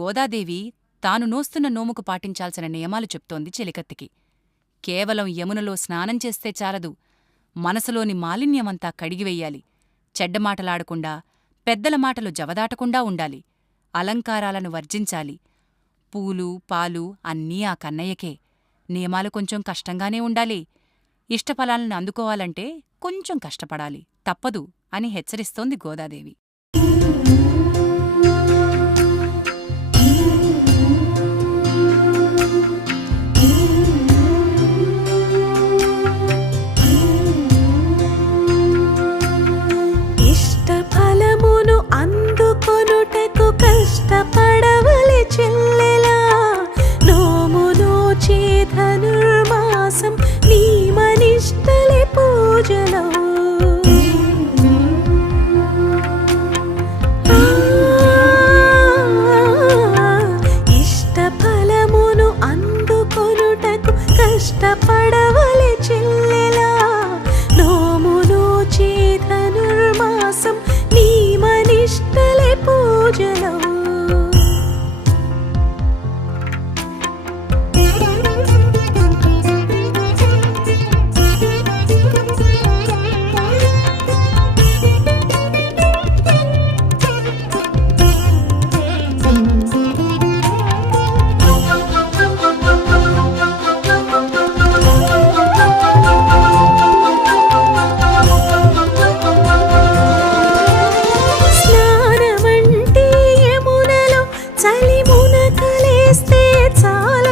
గోదాదేవి తాను నోస్తున్న నోముకు పాటించాల్సిన నియమాలు చెప్తోంది చెలికత్తికి. కేవలం యమునలో స్నానం చేస్తే చాలదు, మనసులోని మాలిన్యమంతా కడిగివెయ్యాలి. చెడ్డమాటలాడకుండా, పెద్దల మాటలు జవదాటకుండా ఉండాలి. అలంకారాలను వర్జించాలి. పూలు, పాలు అన్నీ ఆ కన్నయ్యకే. నియమాలు కొంచెం కష్టంగానే ఉండాలి. ఇష్టఫలాలను అందుకోవాలంటే కొంచెం కష్టపడాలి, తప్పదు అని హెచ్చరిస్తోంది గోదాదేవి. ఇష్టఫలమును అందుకొనుటకు కష్టపడవలె చెల్లెలా, నోము నోచే ధనుర్మాసం నియమనిష్టలే పూజలో. ఇష్టఫలమును అందుకొనుటకు కష్టపడవలె చెల్లెలా, నోము నోచే ధనుర్మాసం నియమనిష్టలే పూజలో. స్నానమంటే యమునలో చలిమున కలిస్తే చాలా